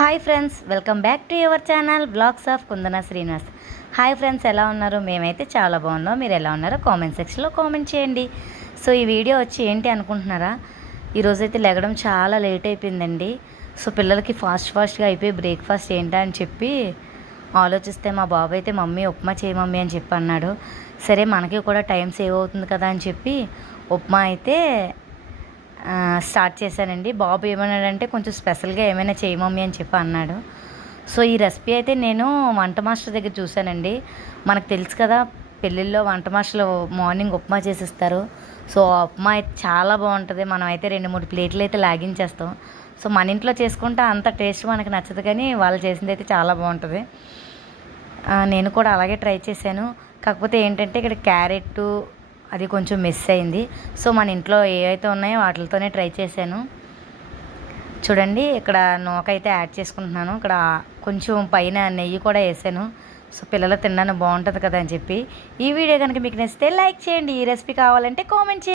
Hi friends, welcome back to your channel blogs of Kundana Srinivas. Hi friends, ఎలా ఉన్నారు? మేమైతే చాలా బాగున్నాం. మీరు ఎలా ఉన్నారో కామెంట్ సెక్షన్లో కామెంట్ చేయండి. సో ఈ వీడియో వచ్చి ఏంటి అనుకుంటున్నారా? ఈరోజైతే లెగడం చాలా లేట్ అయిపోయిందండి. సో పిల్లలకి ఫాస్ట్గా అయిపోయి బ్రేక్ఫాస్ట్ ఏంటా అని చెప్పి ఆలోచిస్తే మా బాబు అయితే మమ్మీ ఉప్మా చేయి మమ్మీ అని చెప్పి అన్నాడు. సరే మనకి కూడా టైం సేవ్ అవుతుంది కదా అని చెప్పి ఉప్మా అయితే స్టార్ట్ చేశానండి. బాబు ఏమన్నాడంటే కొంచెం స్పెషల్గా ఏమైనా చేయి మమ్మీ అని చెప్పి అన్నాడు. సో ఈ రెసిపీ అయితే నేను వంట మాస్టర్ దగ్గర చూశానండి. మనకు తెలుసు కదా, పెళ్ళిళ్ళలో వంట మాస్టర్లు మార్నింగ్ ఉప్మా చేసిస్తారు. సో ఆ ఉప్మా అయితే చాలా బాగుంటుంది. మనం అయితే 2-3 ప్లేట్లు అయితే లాగించేస్తాం. సో మన ఇంట్లో చేసుకుంటే అంత టేస్ట్ మనకు నచ్చదు, కానీ వాళ్ళు చేసింది అయితే చాలా బాగుంటుంది. నేను కూడా అలాగే ట్రై చేశాను. కాకపోతే ఏంటంటే ఇక్కడ క్యారెట్ అది కొంచెం మిస్ అయింది. సో మన ఇంట్లో ఏవైతే ఉన్నాయో వాటితోనే ట్రై చేశాను. చూడండి, ఇక్కడ నూకైతే యాడ్ చేసుకుంటున్నాను. ఇక్కడ కొంచెం పైన నెయ్యి కూడా వేసాను. సో పిల్లలు తినడానికి బాగుంటుంది కదా అని చెప్పి. ఈ వీడియో కనుక మీకు నచ్చితే లైక్ చేయండి. ఈ రెసిపీ కావాలంటే కామెంట్ చేయండి.